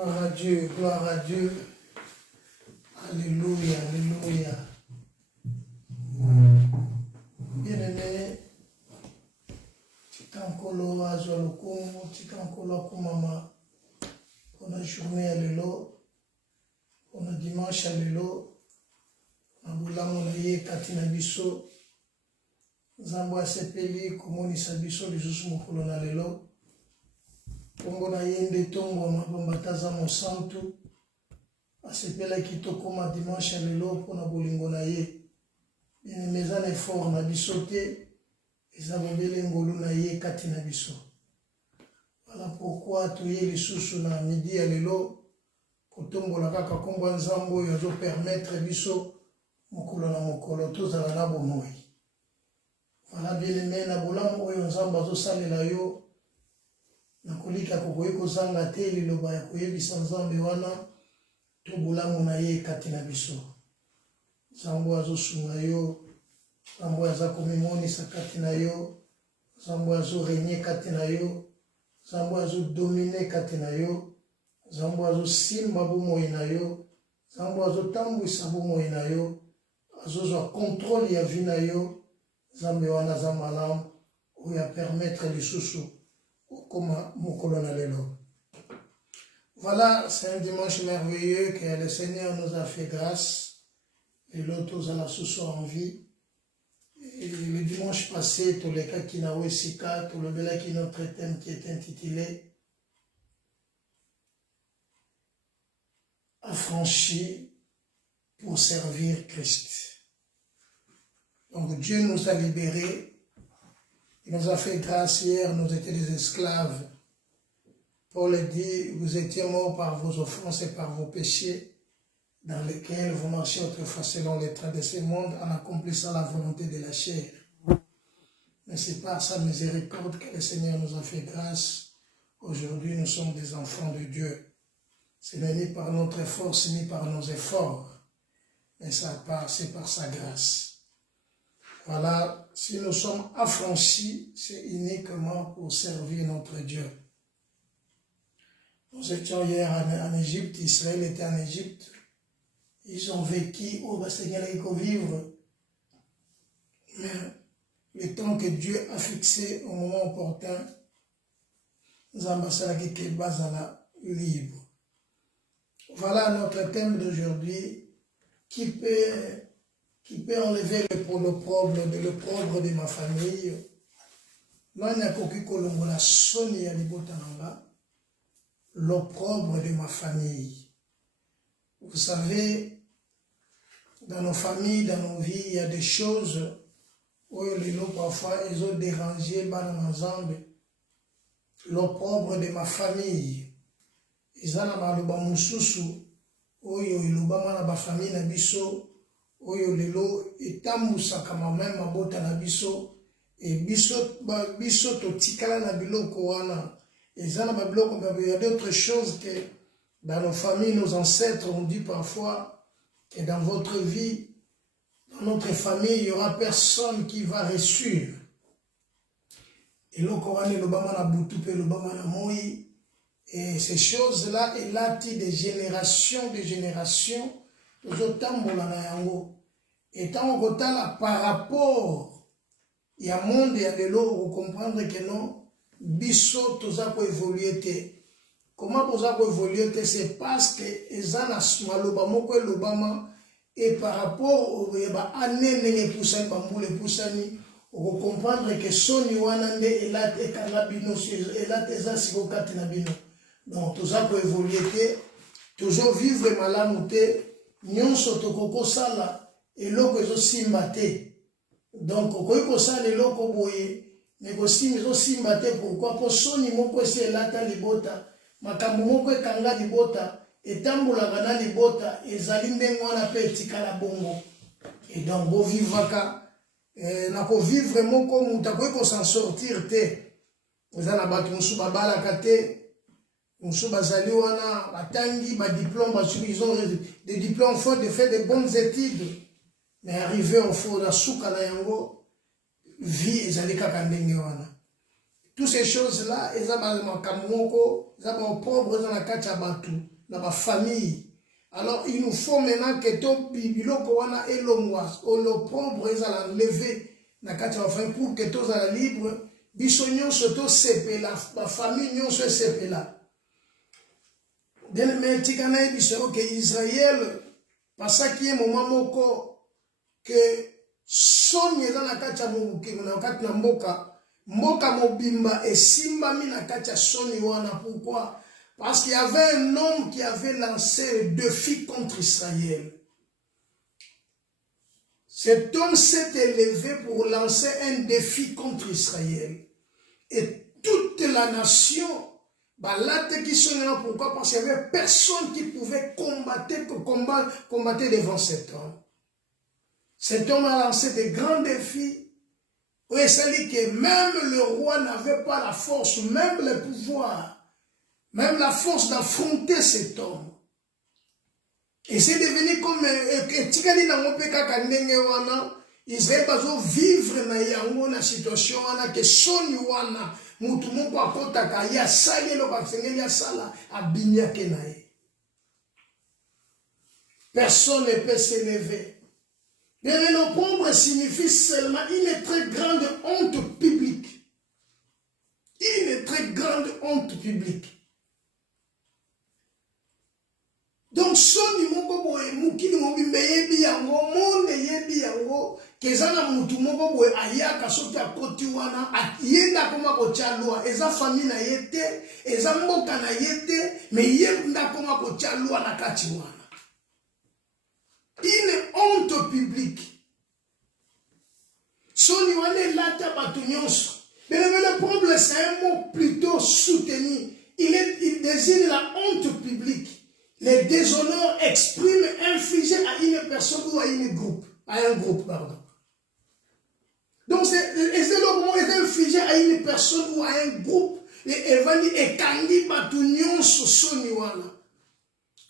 Gloire à Dieu, gloire à Dieu. Alléluia, alléluia. Bien-aimé, Tikankolo Azwalukumu, Tikankolo Kumama, pour la journée à l'élo, pour le dimanche à l'élo, Nabulamu na ye katina biso, Nzambo asepeli komonisa biso lisusu mokolo na lelo. Kombo na ye nde ntongo mabamba za mosantu asepelaki tokoma dimanche ya lelo mpona bolingo na ye. Bien-aimé, eza na effort na biso te, eza bobele ngolu na ye kati na biso. Voilà pourquoi toye lisusu na midi ya lelo kotombola kaka kombo ya Nzambe oyo azopermettre biso mokolo na mokolo tozala na bomoi. Voilà, bien-aimé, na bolamu oyo Nzambe azosalela yo nakolika kokoyi kozanga te liloba ya koyebisa Nzambe wana to bolamu na ye kati na biso. Nzambe azosunga yo, Nzambe aza komimonisa kati na yo, Nzambe azorenye kati na yo, Nzambe azodomine kati na yo, Nzambe azosimba bomoi na yo, Nzambe azotambwisa bomoi na yo, azozwa contrôle ya vie na yo. Nzambe wana aza malamu oyo apermettre lisusu okoma mokolo na lelo. Voilà, c'est un dimanche merveilleux que le Seigneur nous a fait grâce. Et l'autre, nous allons ce soir en vie. Et le dimanche passé, tous les cas qui n'ont pas tout le bel qui notre thème qui est intitulé Affranchis pour servir Christ. Donc Dieu nous a libérés. Il nous a fait grâce hier, nous étions des esclaves. Paul dit, vous étiez morts par vos offenses et par vos péchés, dans lesquels vous marchiez autrefois selon les traits de ce monde, en accomplissant la volonté de la chair. Mais c'est par sa miséricorde que le Seigneur nous a fait grâce. Aujourd'hui, nous sommes des enfants de Dieu. Ce n'est ni par notre force, ni par nos efforts, mais c'est par sa grâce. Voilà, si nous sommes affranchis, c'est uniquement pour servir notre Dieu. Nous étions hier en Égypte, Israël était en Égypte. Ils ont vécu au Seigneur et vivre. Mais le temps que Dieu a fixé au moment opportun, nous ambassadons qui est basala libre. Voilà notre thème d'aujourd'hui qui peut enlever l'opprobre de ma famille. L'opprobre de ma famille. Vous savez, dans nos familles, dans nos vies, il y a des choses où les lots parfois ils ont dérangé l'opprobre de ma famille. Ils ont maloba mususu, oyo iloba na ba famille na biso, oyo lelo etambusa même mabota na biso, et biso to tikala na biloko wana. Il y a d'autres choses que dans nos familles, nos ancêtres ont dit parfois que dans votre vie, dans notre famille, il n'y aura personne qui va réussir. Et et ces choses-là, et là, de génération, et tant qu'on par rapport, il y a un monde, il y a de l'eau, vous comprendre que non, biso toza ko évoluer te. Comment toza ko évoluer te? C'est parce que ezana maloba moko elobama et par rapport au ba anene pusani bambule pusani on comprendre que soni wana nde ela te kala bino ela te za siko kati na bino. Donc toza ko évoluer te, toujours vivre malamu te, nyonso tokoko sala eloko ezo simba te. Donc koyiko sala eloko boye mais aussi nous aussi maté pourquoi pour soni moko c'est lata libota makambo moko ekanga libota etambola bana libota ezali ndengo na petika la bongo et donc bo vivaka na ko vivre moko mutako ko s'en sortir te ezana batu musu babala kate musu bazali wana batangi ba diplôme ils ont des diplômes faute de faire de bonnes études mais arrivé au fond la souka na yango vie ezali kaka ndenge wana toutes ces choses-là, ils ont kamoko, ils ont pauvre, ils ont la kachabatu, dans ma famille. Alors, il nous faut maintenant que tout biloko wana et l'omwas, ou le pauvre, ils ont levé, na kachabatu, pour que tous soient libres, bisognon surtout sepela, ma famille nyon se sepela. Bien, mais tikana et bisognon que Israël, parce qu'il y a un moment moko, que son dans la kachabatu, que na kati na mboka mobimba et simba mi na kati ya soni wana. Pourquoi? Parce qu'il y avait un homme qui avait lancé le défi contre Israël. Cet homme s'est élevé pour lancer un défi contre Israël. Et toute la nation, bah là, qui sont là, pourquoi? Parce qu'il n'y avait personne qui pouvait combattre devant cet homme. Cet homme a lancé des grands défis. Oui, c'est-à-dire que même le roi n'avait pas la force, même le pouvoir, même la force d'affronter cet homme. Et c'est devenu comme Tikali na mopeka kanenge wana, Israël bazo vivre na yango na situation wana que soni wana mutu moko akotaka ya sali lo basengeli ya sala abinyake na ye. Personne ne peut s'élever. Mais le pauvre signifie seulement une très grande honte publique. Une très grande honte publique. Donc, soni moko boye mukini mobi meyebi yango monde yebi yango kezana mutu moko boye ayaka soki akoti wana yenda koma kotia loi eza famille na yete eza mboka na yete me yenda koma kotia loi na kati wana. Une honte publique. Soni wane lata batu nyonso. Mais le problème c'est un mot plutôt soutenu. Il désigne la honte publique. Les déshonneurs expriment infligés à une personne ou à un groupe, pardon. Donc c'est le mot est infligé à une personne ou à un groupe. Et va dire et kandi batu nyonso soni wana.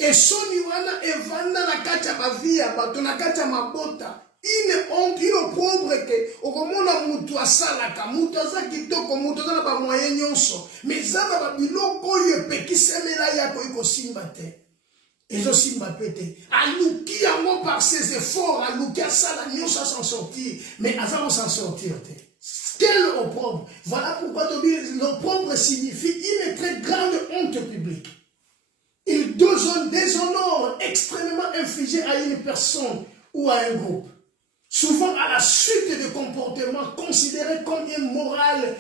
Et soni wana evanda na kacha bavia batu na kacha mabota. Une honte, une pauvre que okomona mutu asalaka mutu aza kitoko mutu aza na ba moyen nyonso mais zana ba biloko oyo epekisemela yako ikosimba te. Ezosimba pete aluki yango par ses efforts aluki asala nyonso s'en sortir mais aza s'en sortir te. Quel opprobre. Voilà pourquoi l'opprobre signifie une très grande honte publique. Il déshonore extrêmement infligé à une personne ou à un groupe. Souvent à la suite de comportements considérés comme immoral,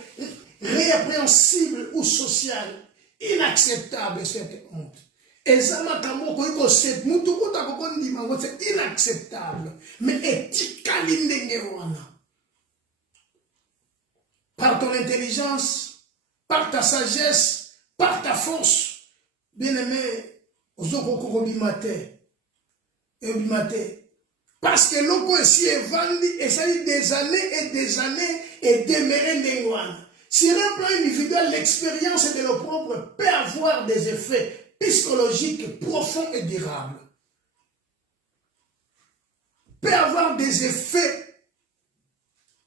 répréhensible ou social. Inacceptable cette honte. Et ça c'est inacceptable. Mais est-il par ton intelligence, par ta sagesse, par ta force, bien aimé, parce que l'oko ici est vendu et ça dit des années et demeuré n'engouane. Sur un plan individuel, l'expérience de l'opprobre peut avoir des effets psychologiques profonds et durables. Peut avoir des effets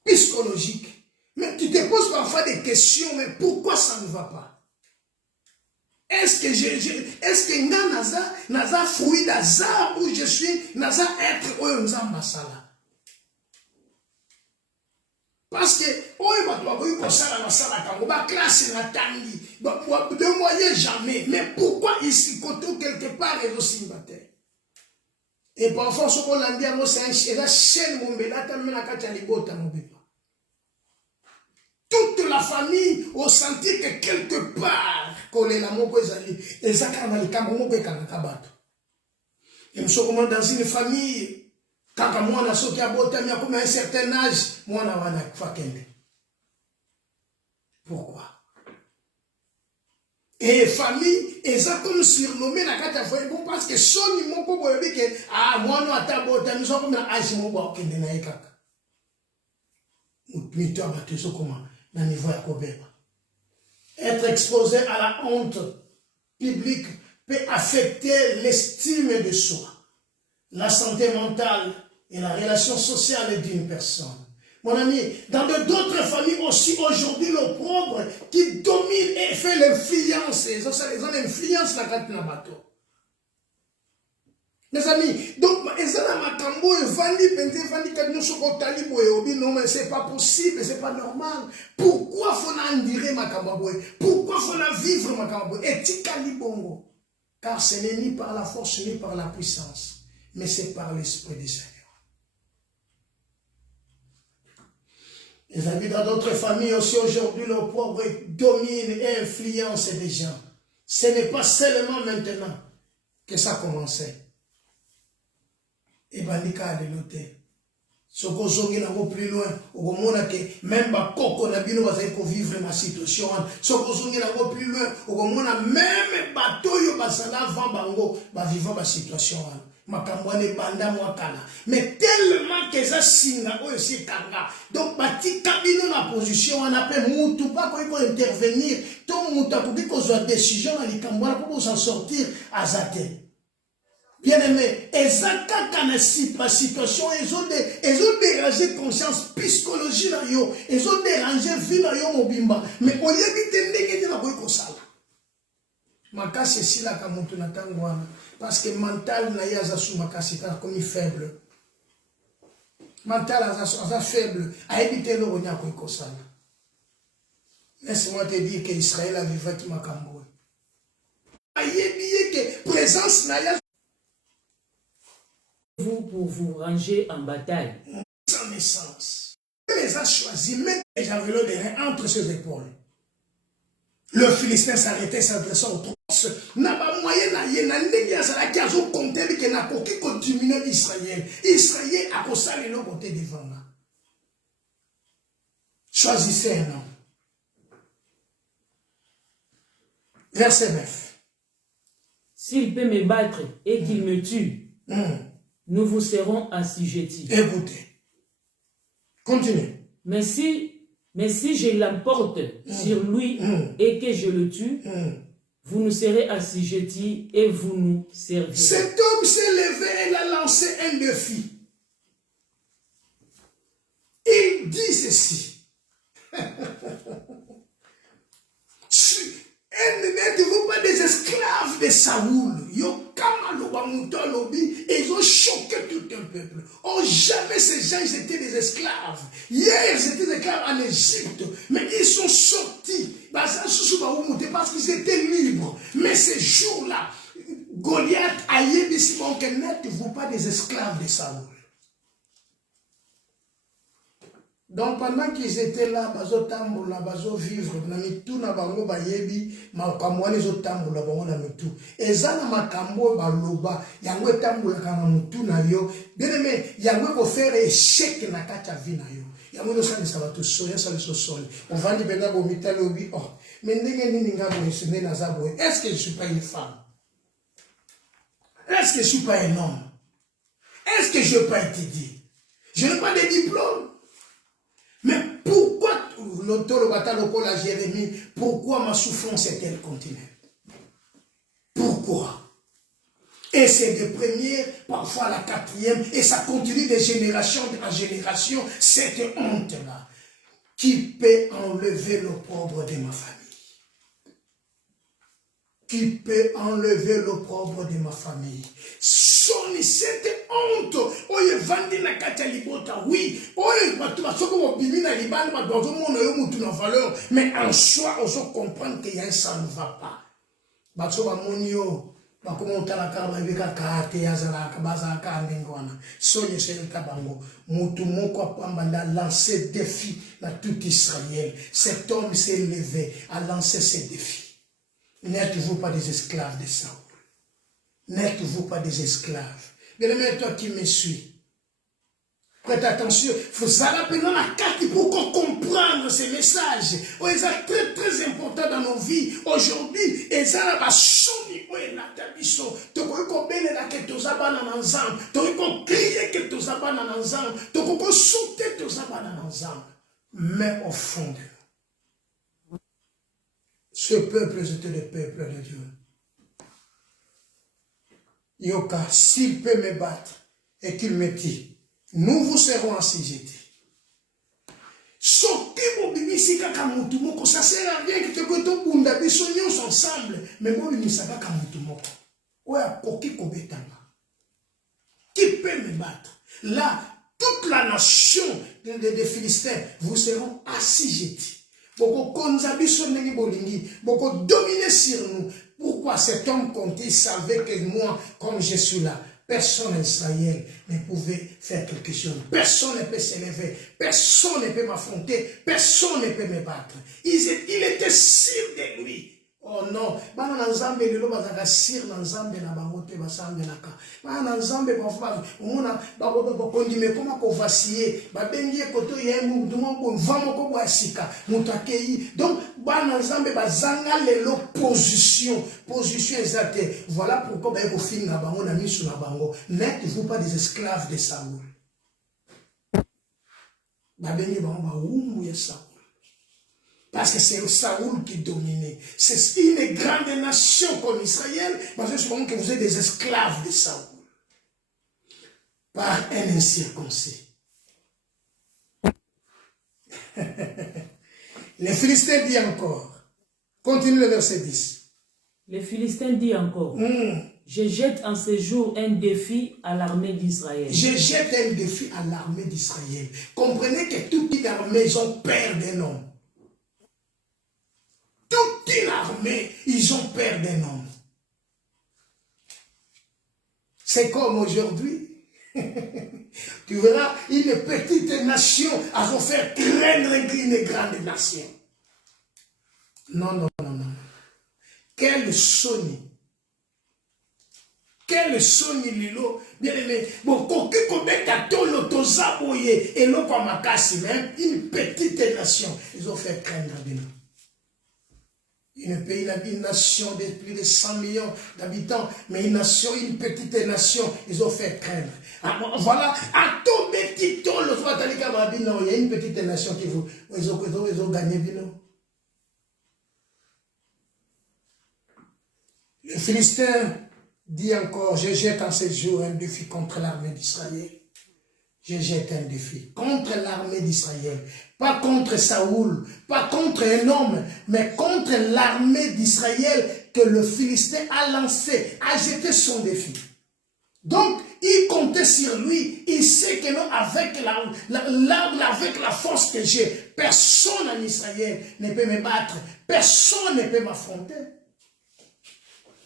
psychologiques. Mais tu te poses parfois des questions, mais pourquoi ça ne va pas? Est-ce que nga naza fruit d'hasard où je suis, naza être oyo nzamba sala? Parce que oyo bato bakoki kosala masala kango ba classe na tangi de moyen jamais. Mais pourquoi ici côté quelque part les aussi battent? Et parfois ce qu'on a dit à moi c'est la chaîne mombela tamena kati libota mobepa. Toute la famille au senti que quelque part collé la moko ezali ezaka na likambo moko ekanga bato. Et monsieur comment dans une famille kaka mwana soki abotami comme un certain âge mwana wana fakende. Pourquoi? Et famille eza comme surnommé na kata foye bon parce que soni moko boyebi ke mwana atabotami so comme na âge moko okende na ekaka. Mito abato so comment na niveau ya kobeba. Être exposé à la honte publique peut affecter l'estime de soi, la santé mentale et la relation sociale d'une personne. Mon ami, dans d'autres familles aussi, aujourd'hui, l'opprobre qui domine et fait l'influence. Ils ont l'influence dans le bateau. Mes amis, donc, non, mais c'est pas possible, c'est pas normal. Pourquoi faut en dire Makamboy? Pourquoi faut en vivre Makamboy? Et Tikali Bongo. Car ce n'est ni par la force, ni par la puissance, mais c'est par l'Esprit du Seigneur. Les amis, dans d'autres familles aussi, aujourd'hui, le pauvre domine et influence les gens. Ce n'est pas seulement maintenant que ça a commencé. Et bandika de l'auté. Ce qu'on zongi n'a pas plus loin, au moment que même ma coco n'a bien vivre ma situation. Ce qu'on zongi n'a pas plus loin, au moment même bateau yo basala vent bango, va vivre ma situation. Makambwane banda mwakala. Mais tellement que ça singa aussi kanga. Donc bati kabino na position on appelle moutou pas qu'on peut intervenir. Tout moutou pour qu'il soit décision à l'ikambwana pour s'en sortir à zate. Bien aimé, ezaka kana situation, ils ont dérangé conscience, psychologie na yo, ils ont dérangé vie na yo mobimba. Mais on y évite ndenge na boy ko sala. Makasi si la kamutu na tangwana parce que mental na yaza sou makasi ta comme faible. Mental aza faible, a éviter le ronya ko sala. Laisse-moi te dire que Israël a vécu qui makambo. Ayebiye que présence na yaza vous pour vous ranger en bataille. Sans naissance. Il les a choisis, même les javelots de reins entre ses épaules. Le Philistin s'arrêtait, s'adressant aux troupes. N'a pas moyen d'aller dans les qui a compté que n'a pas qui continue Israël. Israël a consolé le côté devant. Choisissez un homme. Verset 9. S'il peut me battre et qu'il me tue, nous vous serons assujettis. Écoutez. Continue. Mais si je l'emporte sur lui et que je le tue, vous nous serez assujettis et vous nous servirez. Cet homme s'est levé et il a lancé un défi. Il dit ceci. N'êtes-vous pas des esclaves de Saoul? Ils ont choqué tout un peuple. Oh, jamais ces gens ils étaient des esclaves. Hier, ils étaient des esclaves en Égypte. Mais ils sont sortis. Parce qu'ils étaient libres. Mais ces jours-là, Goliath a dit, n'êtes-vous pas des esclaves de Saoul? Donc pendant qu'ils étaient là, bazo tamboula, bazo vivre, tout na bango bayebi, makambo les autres tamboula bango na mitu. Eza na makambo baloba, yango tamboula kama mutu na yo. Bien aimé, yango ko faire échec na kata vie na yo. Yango no sali sabato soya sali so soli. On va dire bena bo mitalo bi oh. Mais ndenge nini ngabo esene na zabo. Est-ce que je suis pas une femme? Est-ce que je suis pas un homme? Est-ce que je n'ai pas étudié? Je n'ai pas de diplôme. Mais pourquoi, la Jérémie, pourquoi ma souffrance est-elle continue? Pourquoi? Et c'est de première, parfois la quatrième, et ça continue de génération en génération, cette honte-là, qui peut enlever l'opprobre de ma famille. Qui peut enlever l'opprobre de ma famille. Soni cette honte. Oye vandi na kata libota. Oui. Oye batuba soko mobimi na libani madozo mona yo mutu na valeur. Mais en soi, on se comprend que ça ne va pas. Batuba monio. Bakomonta la kaba bika kate yazala kabaza ka ndengwana. Soni c'est kabango. Mutu moko pamba lancé défi à tout Israël. Cet homme s'est levé à lancer ce défi. N'êtes-vous pas des esclaves de Saoul? N'êtes-vous pas des esclaves? Bien-aimé, toi qui me suis, prête attention, il faut appeler la carte pour comprendre ces messages. Oh, ils sont très très importants dans nos vies. Aujourd'hui, ils sont là, sonni, oh, ils sont là, tu peux bien là que tu as dans ensemble, tu peux crier que tu as dans ensemble, tu peux sauter que tu as dans ensemble. Mais au fond de ce peuple, c'était le peuple de Dieu. Yoka, s'il peut me battre et qu'il me tue, nous vous serons assujettis. bimisi kaka mutu moko, ça sert à rien que te bunda biso nyonso ensemble, mais bon bimisa kaka mutu moko. Oya koki kobetanga. Qui peut me battre? Là, toute la nation des Philistins vous seront assujettis. Boko konzabiso nengi bolingi, boko dominer sur nous. Pourquoi cet homme comptait, il savait que moi, comme je suis là, personne en Israël ne pouvait faire quelque chose. Personne ne peut s'élever. Personne ne peut m'affronter. Personne ne peut me battre. Il était sûr de lui. Oh non, bana nzambe lelo bazaka sir na nzambe na bango te basangelaka. Bana nzambe bafa omona bakondime koma ko vaciller, babengi koto yengu dumo ko vamo ko bwasika mutakei. Donc bana nzambe bazanga lelo position exacte. Voilà pourquoi ba ko finga bango na misu na bango. N'êtes-vous pas des esclaves de Saoul? Babengi bango ba umbu ya Saoul. Parce que c'est Saoul qui dominait. C'est une grande nation comme Israël. Parce que je pense que vous êtes des esclaves de Saoul. Par un incirconcis. Les Philistins disent encore. Continue le verset 10. Les Philistins disent encore. Je jette en ce jour un défi à l'armée d'Israël. Je jette un défi à l'armée d'Israël. Comprenez que toute une armée, ils ont peur d'un homme. Toute une armée, ils ont peur d'un homme. C'est comme aujourd'hui. Tu verras, une petite nation a fait craindre une grande nation. Non. Quel sonny. Quel sonny lilo. Bien aimé. Bon, une petite nation, ils ont fait craindre de nous. Une nation de plus de 100 millions d'habitants, mais une petite nation, ils ont fait craindre. Alors, voilà, à tout petit ton, le soir, il y a une petite nation qui ils ont gagné. Le Philistin dit encore, je jette en ce jour un défi contre l'armée d'Israël. Je jette un défi contre l'armée d'Israël. Pas contre Saoul, pas contre un homme, mais contre l'armée d'Israël que le Philistin a lancé, a jeté son défi. Donc, il comptait sur lui. Il sait que non, avec la force que j'ai, personne en Israël ne peut me battre. Personne ne peut m'affronter.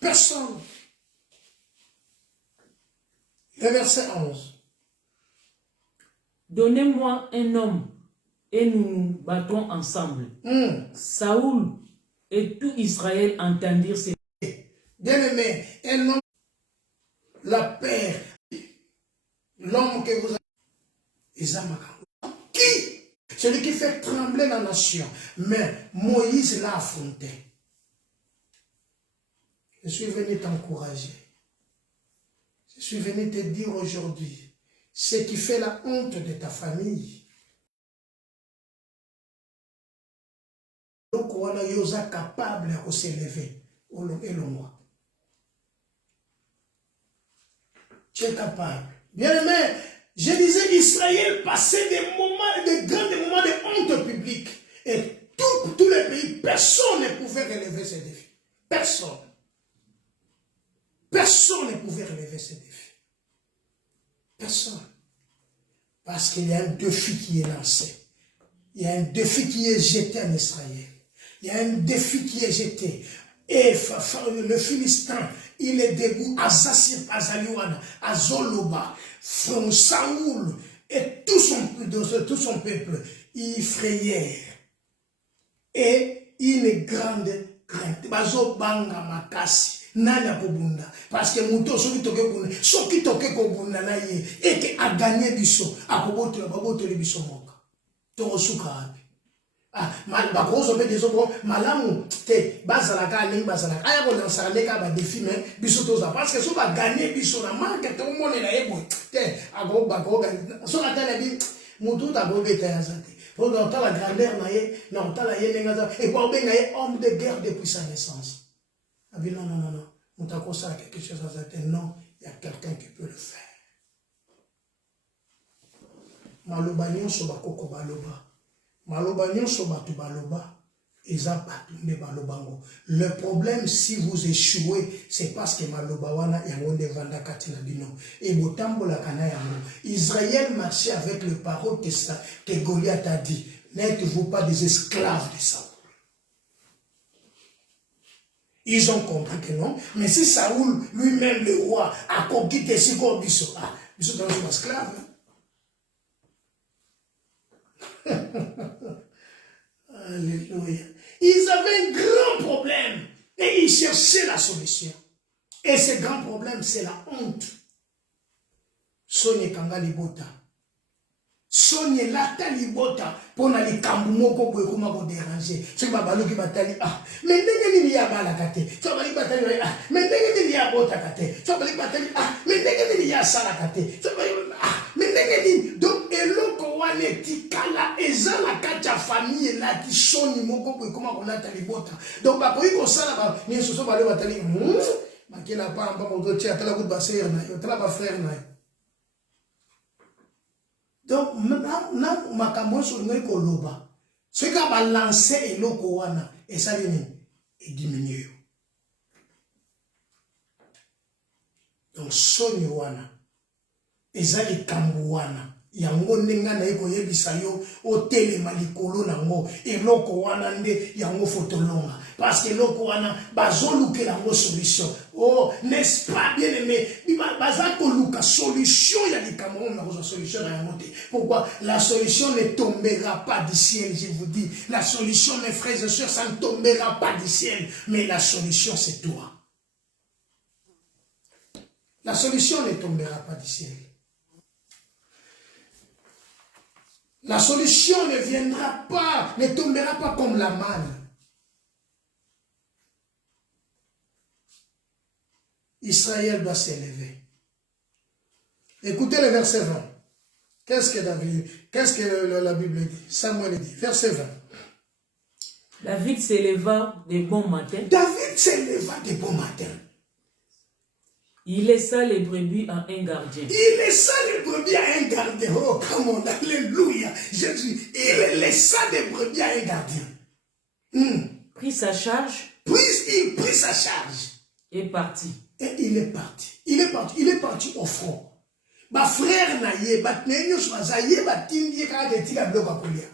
Personne. Le verset 11. Donnez-moi un homme et nous nous battons ensemble. Saoul et tout Israël entendirent ces... Bien-aimé, un homme, la paix, l'homme que vous avez... Qui? Celui qui fait trembler la nation. Mais Moïse l'a affronté. Je suis venu t'encourager. Je suis venu te dire aujourd'hui, ce qui fait la honte de ta famille. Donc, on est capable de s'élever. Tu es capable. Bien aimé, je disais, Israël passait des grands moments de honte publique. Et tous les pays, personne ne pouvait relever ces défis. Personne. Personne ne pouvait relever ces défis. Personne. Parce qu'il y a un défi qui est lancé. Il y a un défi qui est jeté en Israël. Il y a un défi qui est jeté. Et le Philistin, il est debout à Azaliwana, à Zoloba, Saoul et tout son peuple, ils frayèrent. Et une grande crainte. Bazo banga makasi. Nana kobunda parce que muto soki toke kobunda na ye et que a gagné biso akoboto le biso moka to suka abi mal ba grosso be des autres malamu te bazala ka ni bazala aya ko lancer le ka ba défi mais biso to za parce que so ba gagner biso na manque te mone na yebo te ago ba go so na tele bi mutu ta go beta ya zate pour dans la grandeur na ye na ta la ye nenga et pour ben na ye homme de guerre depuis sa naissance. Ah bien non. On t'a conseillé quelque chose à cette non, il y a quelqu'un qui peut le faire. Maloba nyonso bakoko baloba. Maloba nyonso batu baloba. Le problème, si vous échouez, c'est parce que Maloba wana yangonde vanda katina bino. Et botambo la kana yango. Israël marchait avec le parole que Goliath a dit. N'êtes-vous pas des esclaves de Saoul? Ils ont compris que non. Mais si Saoul, lui-même le roi, a conquis Tessiko Bisso, Bisso dans son esclave. Alléluia. Ils avaient un grand problème et ils cherchaient la solution. Et ce grand problème, c'est la honte. Sonye kanga libota. Sonye lata libota. Pona li kambu moko kwe kuma ko déranger. C'est pas balo ki batali mais ndenge ni ya bala kate. So bali batali mais ndenge ni ya bota kate. So bali batali mais ndenge ni ya sala kate. So bali mais ndenge ni donc eloko wane tikala ezala kacha famille la ki soni moko kwe kuma ko lata libota. Donc ba ko iko sala ba ni so bali batali makela pa mpa ko tia tala ko ba sœur na yo tala ba frère na yo. Donc, maintenant, makambo sur nous koloba. Ce qui a balancé et loko wana et ça est diminué. Donc, sonyo wana ezali kambo wana yango ndenga na eko yebisa yo otelema likolo nango eloko wana nde yango fotolonga parce que eloko wana bazolukela yango solution. Oh, n'est-ce pas bien aimé, bazakoluka solution ya likambo na ko solution na yango te. Pourquoi? La solution ne tombera pas du ciel, je vous dis. La solution, mes frères et sœurs, ça ne tombera pas du ciel, mais la solution c'est toi. La solution ne tombera pas du ciel. La solution ne viendra pas, ne tombera pas comme la manne. Israël doit s'élever. Écoutez le verset 20. Qu'est-ce que la Bible dit? Samuel dit, verset 20. David s'éleva de bon matin. David s'éleva de bon matin. Il laissa les brebis à un gardien. Il laissa les brebis à un gardien. Oh, come on, alléluia. Jésus, il laissa des brebis à un gardien. Prit sa charge. Il prit sa charge. Et partit. Et il est parti. Il est parti au front. Ba frère naye, ba tenyo soazaye, ba tindi ka de tika bloka kolia.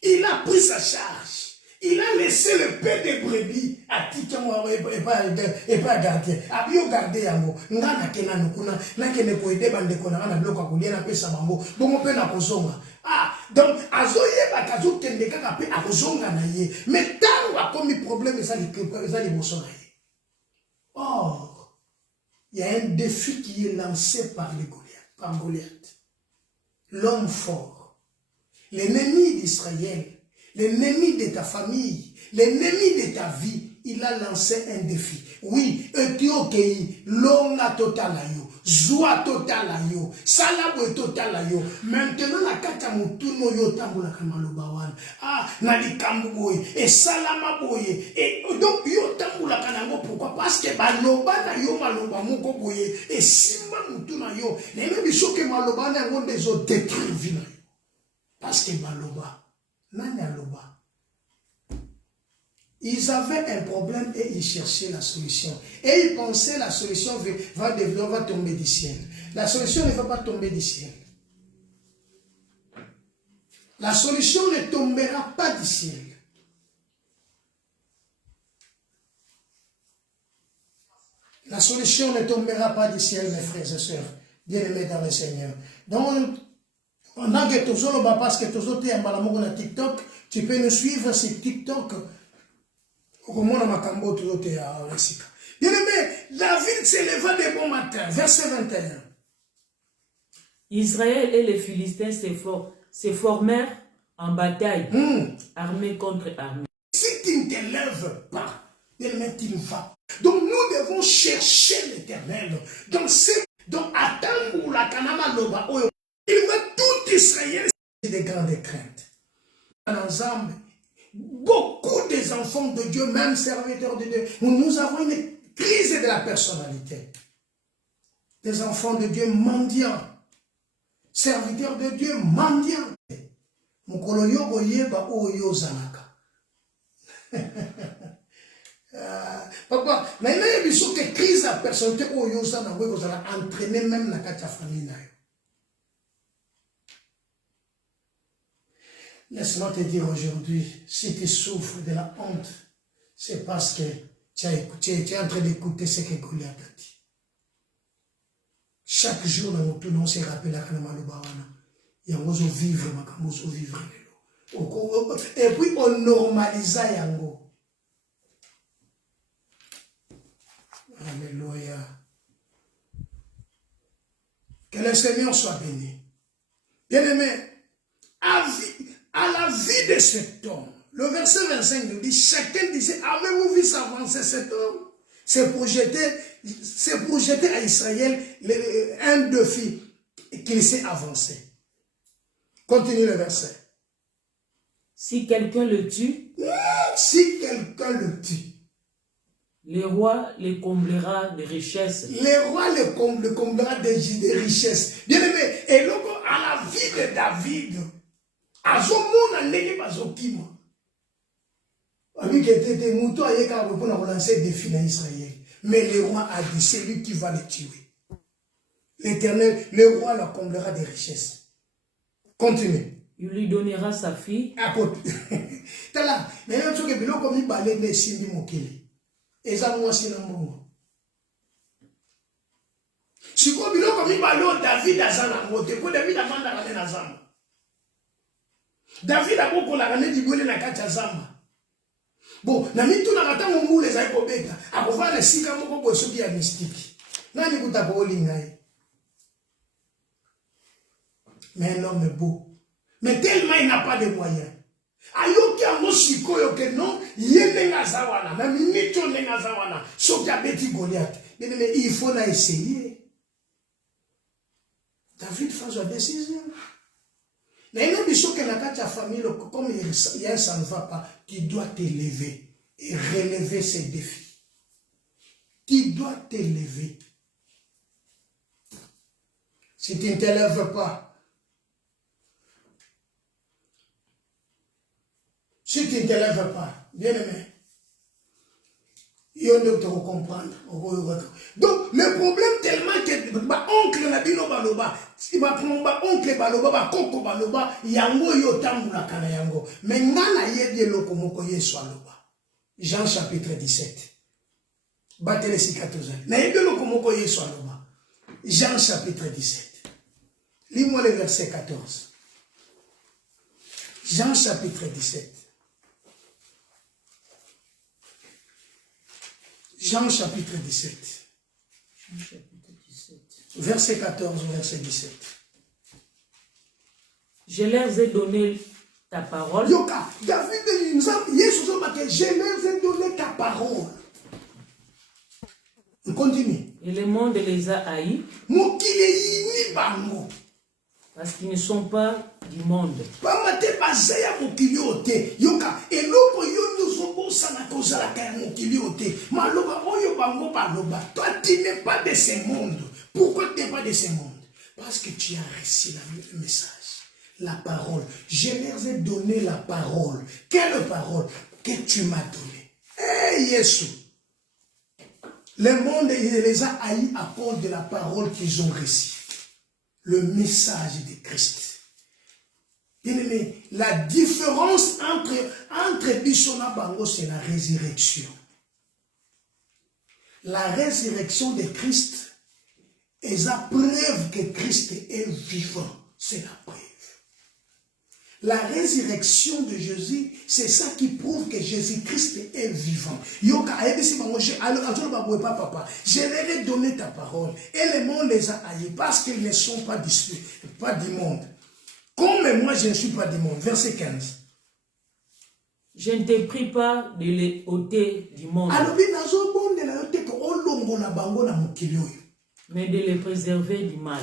Il a pris sa charge. Il a laissé le paix des brebis à Tikamo et pas gardien. A bio garder yango. Ngana kena nukuna, na kene ko ede bande ko na bloka kolia na pesa bango. Bongo pe na kozonga. Donc azoye ba kazo kende kaka pe akozonga na ye. Mais tango a commis problème ça li boso na ye. Or, il y a un défi qui est lancé par Goliath. L'homme fort, l'ennemi d'Israël, l'ennemi de ta famille, l'ennemi de ta vie, il a lancé un défi. Oui, Etiokei, longa totalayo, joie totalayo, salabo totalayo. Maintenant, la kata mutuno yo tambula kamalobawan. Na likambu boye, et salama boye. Et donc, yo tambula kanango, pourquoi? Parce que baloba na yo maloba moko boye, et simba mutuna yo. Les mêmes choses que maloba na yo des autres détruits. Parce que baloba, nani aloba. Ils avaient un problème et ils cherchaient la solution. Et ils pensaient la solution va tomber du ciel. La solution ne va pas tomber du ciel. La solution ne tombera pas du ciel. La solution ne tombera pas du ciel, mes frères et sœurs, bien-aimés dans le Seigneur. Donc, on a que toujours le parce que toujours tu es en TikTok, tu peux nous suivre sur TikTok. Bien-aimé, David s'éleva de bon matin, verset 21. Israël et les Philistins se formèrent en bataille, armée contre armée. Si tu ne te lèves pas, bien-aimé, tu ne vas. Donc nous devons chercher l'Éternel. Donc attends la kanama loba, il va tout Israël. C'est des grandes craintes. Ensemble. Beaucoup des enfants de Dieu, même serviteurs de Dieu, nous avons une crise de la personnalité. Des enfants de Dieu mendiants, serviteurs de Dieu mendiants. mokolo yo koyeba oyo ozalaka. Papa, mais il y a que crise à personne qui a entraîné même la famille. Laisse-moi te dire aujourd'hui, si tu souffres de la honte, c'est parce que tu es en train d'écouter ce que Goliath a dit. Chaque jour, on se rappelle à Kanamalobawana. Il y a un vivre, vivre. Et puis on normalisa yango. Alléluia. Que le Seigneur soit béni. Bien-aimé, à la vie de cet homme, le verset 25 nous dit, chacun disait, avez-vous vu s'avancer cet homme? C'est projeté à Israël un défi qu'il s'est avancé. Continue le verset. Si quelqu'un le tue, si quelqu'un le tue, le roi le comblera de richesses. Le roi le comblera de richesses. Bien aimé, et donc à la vie de David, à son monde, on n'est pas au Kima. Lui qui était mouton, il y a pour lancer des défis dans Israël. Mais le roi a dit, c'est lui qui va le tuer. L'Éternel, le roi le comblera de richesses. Continue. Il lui donnera sa fille. À côté. T'as là, mais même chose que Bilo comme il balait les Simbi Mokili. Et ça, moi, c'est l'amour. Si vous avez comme David a Zanambo, pour David a mandé à Zamba. David a beaucoup la ramené du Boulé na Katia Zamba. Bon, na mitu na kata mungu les aïko beta. A pour voir les sika moko pour ceux qui a mystique. Nani kuta pour lingaï. Mais un homme est beau. Mais tellement il n'a pas de moyens. Ayoki amo sikoyo ke non yenenga zawana na minito nenga zawana soki abeti Goliath mais il faut la essayer. David fait sa décision. Mais il y a des choses que dans ta famille comme ça ne va pas, tu dois t'élever et relever ces défis. Tu dois t'élever. Si tu ne t'élèves pas, si tu ne t'élèves pas, bien aimé, il y a de te comprendre. Donc, le problème tellement que ma oncle n'a dit non baloba, si ma oncle baloba, ma coco baloba, yango yo tambula kana yango. Mais ngana yedi loko moko yeso aloba. Jean chapitre 17. Batele si 14. Na yedi loko moko yeso aloba. Jean chapitre 17. Lis-moi le verset 14. Jean chapitre 17. Jean chapitre 17. Jean chapitre 17. Verset 14 au verset 17. Je leur ai donné ta parole. Yoka, David dit, je leur ai donné ta parole. On continue. Et le monde les a haïs. Parce qu'ils ne sont pas du monde. Toi, tu n'es pas de ce monde. Pourquoi tu n'es pas de ce monde? Parce que tu as reçu le message, la parole. Je leur ai donné la parole. Quelle parole que tu m'as donnée? Hey, Jésus. Le monde les a haïs à cause de la parole qu'ils ont reçue. Le message de Christ. Bien-aimé, la différence entre Bishona Bango, c'est la résurrection. La résurrection de Christ est la preuve que Christ est vivant. C'est la preuve. La résurrection de Jésus, c'est ça qui prouve que Jésus-Christ est vivant. Je leur ai donné ta parole. Et le monde les a haïs parce qu'ils ne sont pas du monde. Comme moi, je ne suis pas du monde. Verset 15. Je ne te prie pas de les ôter du monde, mais de les préserver du mal.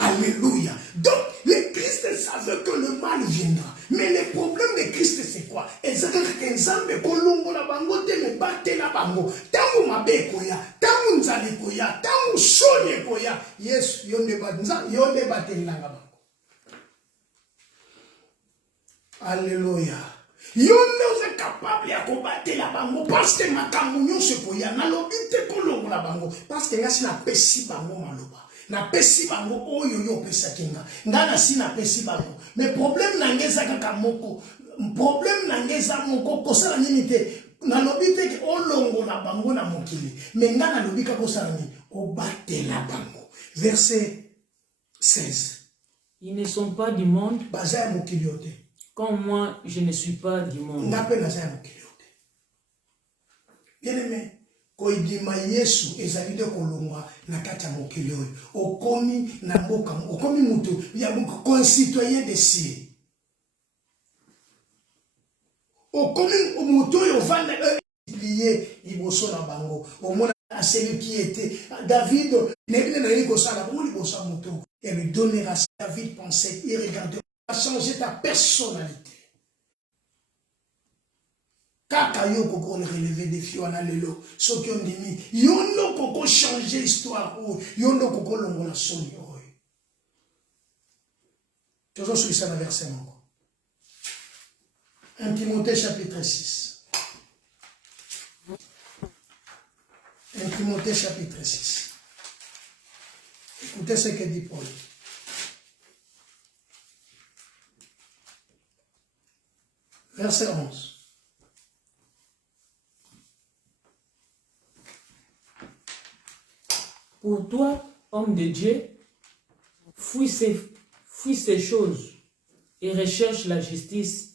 Alléluia. Donc, le Christ savait que le mal viendra. Mais le problème de Christ, c'est quoi? Alléluia. Yo ne capable ya combattre la bango parce que makambo nyonso koya na lobite kolongo la bango parce que ngasi na pesi bango maloba. Na pesi bango oyo yo pesa kinga. Ngana si na pesi bango. Mais problème na ngeza kaka moko. Problème na ngeza moko kosala nini te. Na lobite ke olongo la bango na mokili. Mais ngana lobika kosala nini o batela bango. Verset 16. Ils ne sont pas du monde. Baza mokili yote. Comme moi, je ne suis pas du monde. Bien-aimé, koidima Yesu ezali de kolongwa na kati ya mokili oyo. Okomi na mboka, okomi mutu ya concitoyen de si. Okomi mutu oyo vanda plié liboso na bango. Omona celui qui était David, n'est na liboso na bango liboso mutu. Et lui donnera David pensait et regardait. Changer ta personnalité. Kaka yo koko le relever des filles wana lelo soki ondimi yo no koko changer histoire ou yo no koko longola soni oyo. Toujours sur ça dans verset moko. 1 Timothée chapitre 6. 1 Timothée chapitre 6. Écoutez ce que dit Paul. Verset 11. Pour toi, homme de Dieu, fuis ces choses et recherche la justice,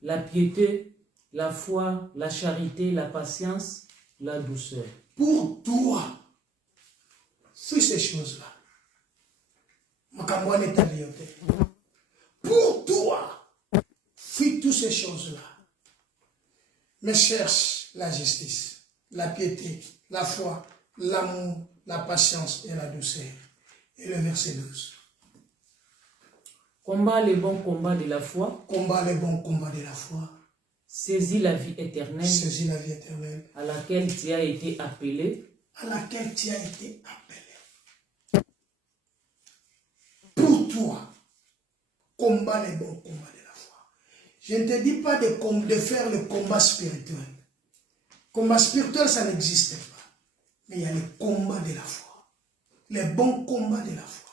la piété, la foi, la charité, la patience, la douceur. Pour toi, fuis ces choses-là. Pour toi, fuis toutes ces choses-là. Mais cherche la justice, la piété, la foi, l'amour, la patience et la douceur. Et le verset 12. Combat les bons combats de la foi. Combat les bons combats de la foi. Saisis la vie éternelle. Saisis la vie éternelle. À laquelle tu as été appelé. À laquelle tu as été appelé. Pour toi, combat les bons combats de la foi. Je ne te dis pas de faire le combat spirituel. Combat spirituel, ça n'existe pas. Mais il y a le combat de la foi. Les bons combats de la foi.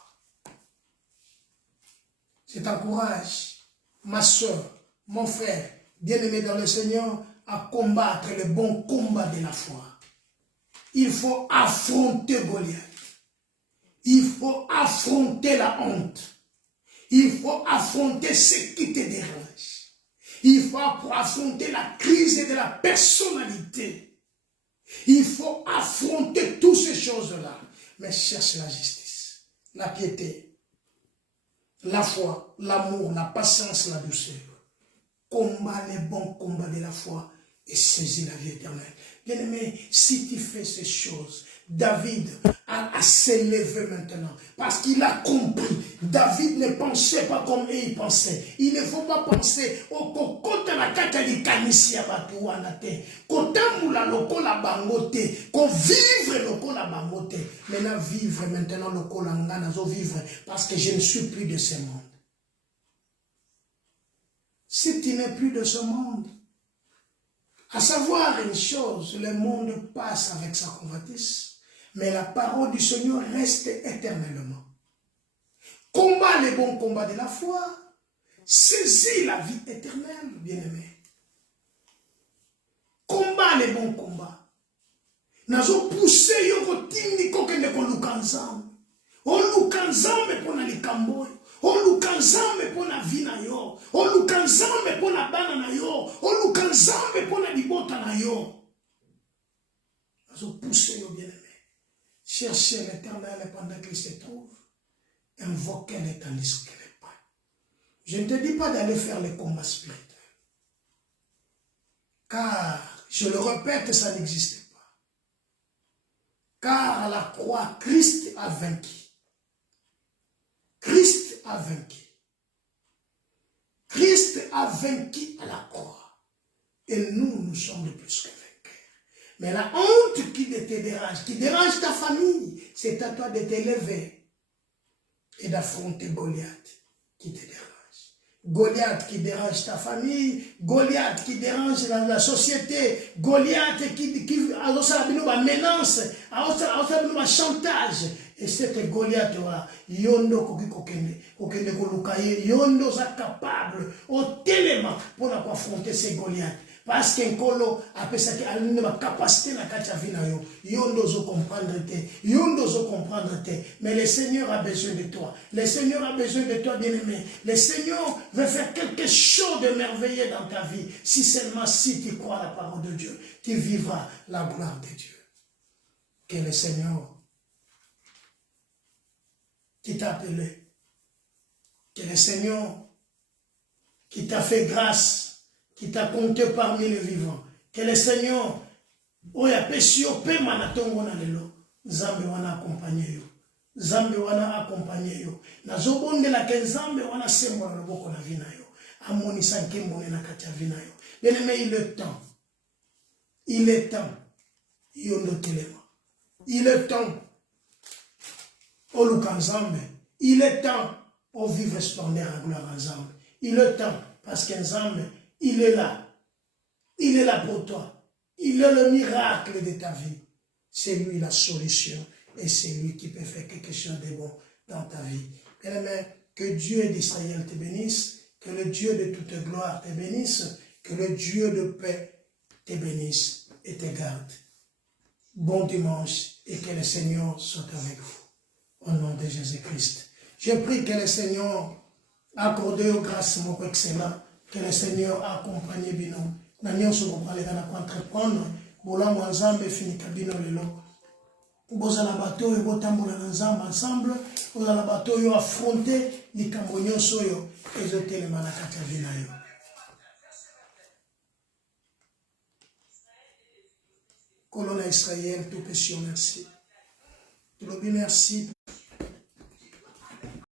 Je t'encourage, ma soeur, mon frère, bien-aimé dans le Seigneur, à combattre le bon combat de la foi. Il faut affronter Goliath. Il faut affronter la honte. Il faut affronter ce qui te dérange. Il faut affronter la crise de la personnalité. Il faut affronter toutes ces choses-là. Mais cherche la justice, la piété, la foi, l'amour, la patience, la douceur. Combat les bons combats de la foi et saisis la vie éternelle. Bien-aimé, si tu fais ces choses, David a s'élevé maintenant parce qu'il a compris. David ne pensait pas comme il pensait. Il ne faut pas penser au kokota la kaka di kanisi ya batu wana te. Kotamula loko la bangote, ko vivre loko la bangote. Maintenant vivre maintenant loko la ngana zo vivre parce que je ne suis plus de ce monde. Si tu n'es plus de ce monde, à savoir une chose, le monde passe avec sa convoitise, mais la parole du Seigneur reste éternellement. Combat les bons combats de la foi, saisis la vie éternelle, bien-aimé. Combat les bons combats. Nazo pousser yoko tindi kokende ko lukanzam. O lukanzam pona likamboy. O lukanzam pona vina yo. O lukanzam pona bana na yo. O lukanzam pona libota na yo. Nazo pousser yo, bien-aimé. Cherchez l'Éternel pendant qu'il se trouve. Invoquez-le tandis qu'il n'est pas. Je ne te dis pas d'aller faire les combats spirituels. Car, je le répète, ça n'existe pas. Car à la croix, Christ a vaincu. Christ a vaincu. Christ a vaincu à la croix. Et nous, nous sommes de plus que vainqueurs. Mais la honte qui te dérange, qui dérange ta famille, c'est à toi de t'élever et d'affronter Goliath qui te dérange. Goliath qui dérange ta famille, Goliath qui dérange la société, Goliath qui a une menace, a un chantage. Et c'est que Goliath, yondo kokende kolukaye, yondo za capable, au télément pour affronter ces Goliaths. Parce qu'un colo a une capacité na katia vina yo. Yondo zo comprendre te. Yondo zo comprendre te. Mais le Seigneur a besoin de toi. Le Seigneur a besoin de toi, bien-aimé. Le Seigneur veut faire quelque chose de merveilleux dans ta vie. Si seulement si tu crois la parole de Dieu, tu vivras la gloire de Dieu. Que le Seigneur qui t'a appelé, que le Seigneur qui t'a fait grâce, qui t'a compté parmi les vivants, que le Seigneur, oya pesi yo pe manatongo na lelo, Nzambe wana accompagner yo, Nzambe wana accompagner yo, nazobondela ke Nzambe wana sembola loboko na vina yo, amonisa nkembo na kati ya vina yo. Bien-aimé, il est temps, yondo telema, il est temps, oluka Nzambe, il est temps, au vivre splendeur à gloire à Nzambe, il est temps, parce que Nzambe, il est là pour toi. Il est le miracle de ta vie. C'est lui la solution et c'est lui qui peut faire quelque chose de bon dans ta vie. Bien-aimé, que Dieu d'Israël te bénisse, que le Dieu de toute gloire te bénisse, que le Dieu de paix te bénisse et te garde. Bon dimanche et que le Seigneur soit avec vous. Au nom de Jésus-Christ. Je prie que le Seigneur accorde aux grâces mon excellent. Que le Seigneur accompagne bino. Na nyonso kopalela na entreprendre. Bolango Nzambe finika bino lelo. Bozala bato yo botambola na Nzambe ensemble. Bozala bato yo affronter likambo nyonso yo ezotelema na kati ya vina yo. Colonne Israël, tout péché, merci. Tout le bien merci.